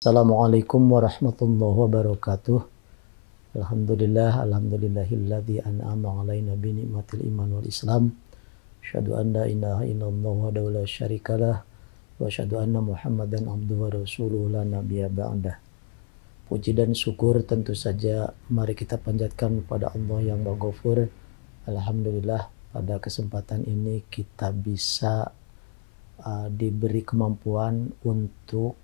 Assalamualaikum warahmatullahi wabarakatuh. Alhamdulillahilladzi an'ama 'alaina bi ni'matil iman wal islam. Asyhadu an la ilaha illallah wahdahu la syarikalah wa asyhadu anna Muhammadan abduhu wa rasuluhu la nabiyya ba'dah. Puji dan syukur tentu saja mari kita panjatkan kepada Allah yang Maha Ghafur. Alhamdulillah pada kesempatan ini kita bisa diberi kemampuan untuk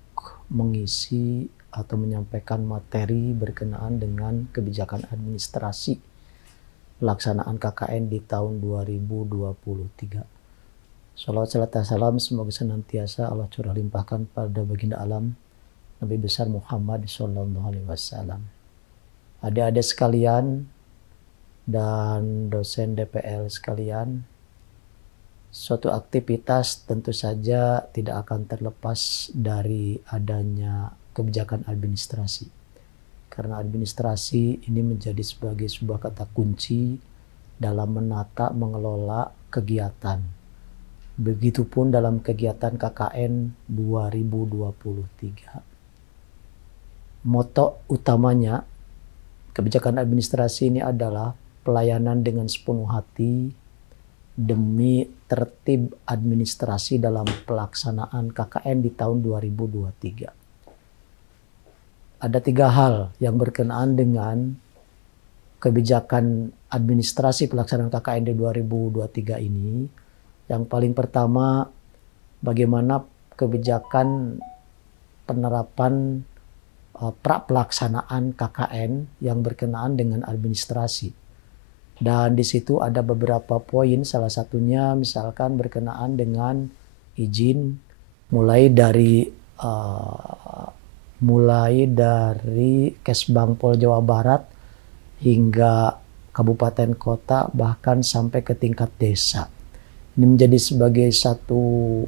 mengisi atau menyampaikan materi berkenaan dengan kebijakan administrasi pelaksanaan KKN di tahun 2023. Salawat serta salam semoga senantiasa Allah curah limpahkan pada baginda alam Nabi besar Muhammad sallallahu alaihi wasallam. Adik-adik sekalian dan dosen DPL sekalian, suatu aktivitas tentu saja tidak akan terlepas dari adanya kebijakan administrasi. Karena administrasi ini menjadi sebagai sebuah kata kunci dalam menata, mengelola kegiatan. Begitupun dalam kegiatan KKN 2023. Moto utamanya kebijakan administrasi ini adalah pelayanan dengan sepenuh hati demi tertib administrasi dalam pelaksanaan KKN di tahun 2023. Ada 3 hal yang berkenaan dengan kebijakan administrasi pelaksanaan KKN di 2023 ini. Yang paling pertama, bagaimana kebijakan penerapan pelaksanaan KKN yang berkenaan dengan administrasi. Dan di situ ada beberapa poin, salah satunya misalkan berkenaan dengan izin mulai dari Kesbang Pol Jawa Barat hingga kabupaten kota bahkan sampai ke tingkat desa. Ini menjadi sebagai satu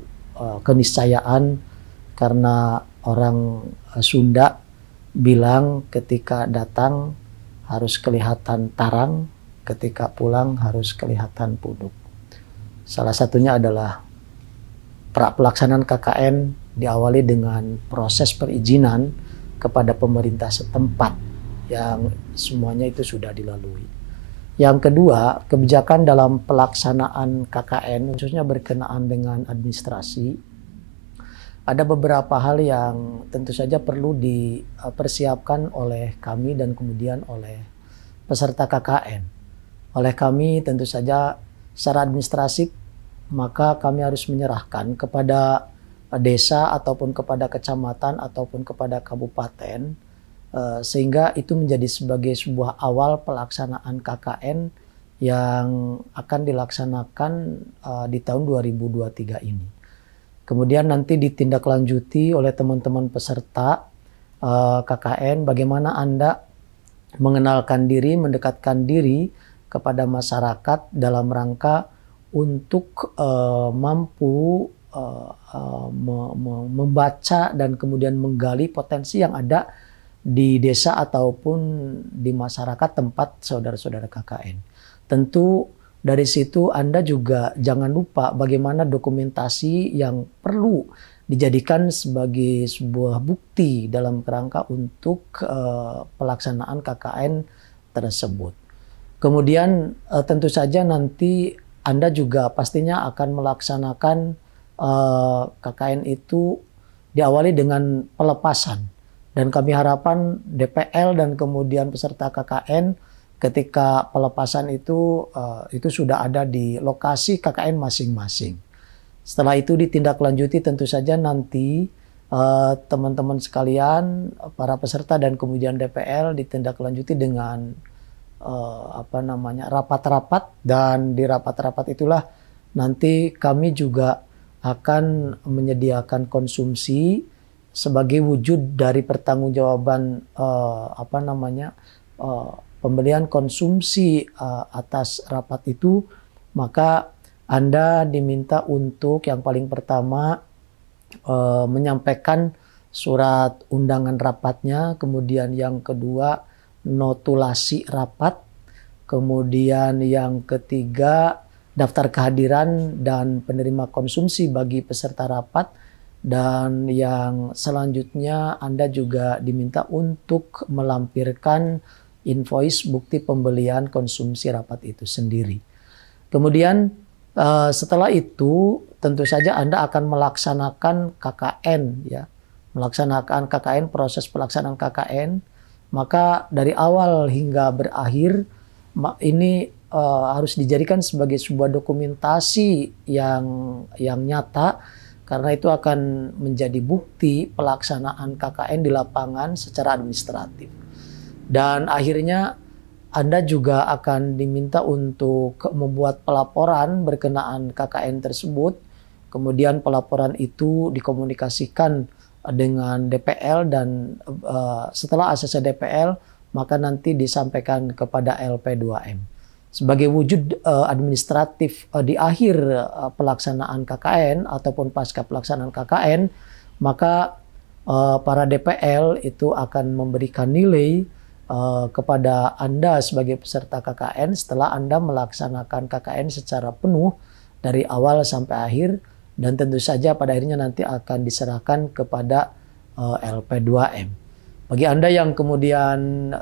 keniscayaan karena orang Sunda bilang ketika datang harus kelihatan tarang, ketika pulang harus kelihatan puduk. Salah satunya adalah pelaksanaan KKN diawali dengan proses perizinan kepada pemerintah setempat yang semuanya itu sudah dilalui. Yang kedua, kebijakan dalam pelaksanaan KKN khususnya berkenaan dengan administrasi. Ada beberapa hal yang tentu saja perlu dipersiapkan oleh kami dan kemudian oleh peserta KKN. Oleh kami tentu saja secara administratif maka kami harus menyerahkan kepada desa ataupun kepada kecamatan ataupun kepada kabupaten sehingga itu menjadi sebagai sebuah awal pelaksanaan KKN yang akan dilaksanakan di tahun 2023 ini. Kemudian nanti ditindaklanjuti oleh teman-teman peserta KKN bagaimana Anda mengenalkan diri, mendekatkan diri kepada masyarakat dalam rangka untuk mampu membaca dan kemudian menggali potensi yang ada di desa ataupun di masyarakat tempat saudara-saudara KKN. Tentu dari situ Anda juga jangan lupa bagaimana dokumentasi yang perlu dijadikan sebagai sebuah bukti dalam kerangka untuk pelaksanaan KKN tersebut. Kemudian tentu saja nanti Anda juga pastinya akan melaksanakan KKN itu diawali dengan pelepasan. Dan kami harapkan DPL dan kemudian peserta KKN ketika pelepasan itu sudah ada di lokasi KKN masing-masing. Setelah itu ditindaklanjuti tentu saja nanti teman-teman sekalian, para peserta dan kemudian DPL ditindaklanjuti dengan rapat-rapat, dan di rapat-rapat itulah nanti kami juga akan menyediakan konsumsi sebagai wujud dari pertanggungjawaban pembelian konsumsi atas rapat itu. Maka Anda diminta untuk yang paling pertama menyampaikan surat undangan rapatnya, kemudian yang kedua notulasi rapat, kemudian yang ketiga daftar kehadiran dan penerima konsumsi bagi peserta rapat, Dan yang selanjutnya Anda juga diminta untuk melampirkan invoice bukti pembelian konsumsi rapat itu sendiri. Kemudian setelah itu tentu saja Anda akan melaksanakan KKN ya. Melaksanakan KKN, proses pelaksanaan KKN, maka dari awal hingga berakhir ini harus dijadikan sebagai sebuah dokumentasi yang nyata, karena itu akan menjadi bukti pelaksanaan KKN di lapangan secara administratif. Dan akhirnya Anda juga akan diminta untuk membuat pelaporan berkenaan KKN tersebut. Kemudian pelaporan itu dikomunikasikan dengan DPL dan setelah ACC DPL maka nanti disampaikan kepada LP2M. Sebagai wujud administratif di akhir pelaksanaan KKN ataupun pasca pelaksanaan KKN, maka para DPL itu akan memberikan nilai kepada Anda sebagai peserta KKN setelah Anda melaksanakan KKN secara penuh dari awal sampai akhir, dan tentu saja pada akhirnya nanti akan diserahkan kepada LP2M. Bagi Anda yang kemudian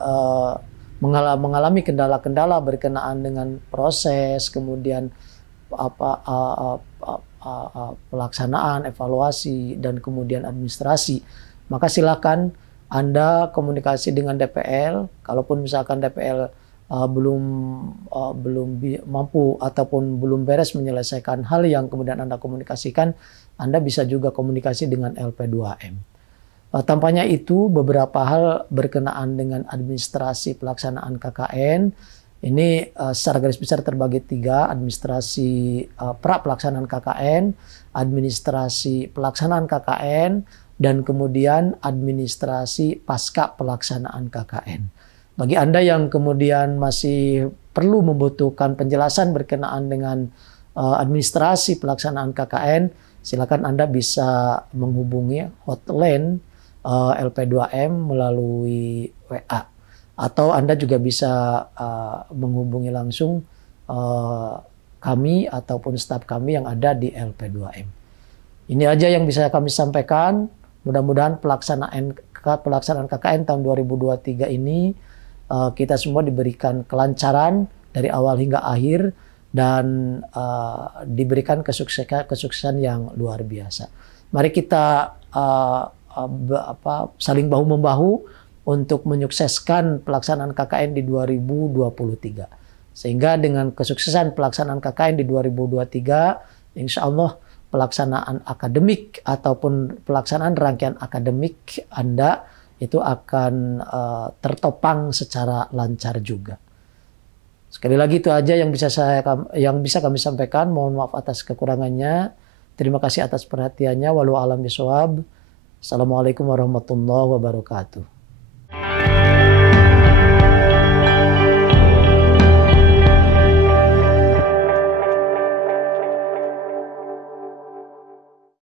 mengalami kendala-kendala berkenaan dengan proses, kemudian pelaksanaan, evaluasi, dan kemudian administrasi, maka silakan Anda komunikasi dengan DPL. Kalaupun misalkan DPL belum mampu ataupun belum beres menyelesaikan hal yang kemudian Anda komunikasikan, Anda bisa juga komunikasi dengan LP2M. Tampaknya itu beberapa hal berkenaan dengan administrasi pelaksanaan KKN. Ini secara garis besar terbagi 3, administrasi pra pelaksanaan KKN, administrasi pelaksanaan KKN, dan kemudian administrasi pasca pelaksanaan KKN. Bagi Anda yang kemudian masih perlu membutuhkan penjelasan berkenaan dengan administrasi pelaksanaan KKN, silakan Anda bisa menghubungi hotline LP2M melalui WA. Atau Anda juga bisa menghubungi langsung kami ataupun staf kami yang ada di LP2M. Ini aja yang bisa kami sampaikan. Mudah-mudahan pelaksanaan KKN tahun 2023 ini kita semua diberikan kelancaran dari awal hingga akhir dan diberikan kesuksesan yang luar biasa. Mari kita saling bahu-membahu untuk menyukseskan pelaksanaan KKN di 2023. Sehingga dengan kesuksesan pelaksanaan KKN di 2023, insya Allah pelaksanaan akademik ataupun pelaksanaan rangkaian akademik Anda itu akan tertopang secara lancar juga. Sekali lagi itu aja yang bisa kami sampaikan. Mohon maaf atas kekurangannya. Terima kasih atas perhatiannya. Walau alam bisawab. Assalamualaikum warahmatullahi wabarakatuh.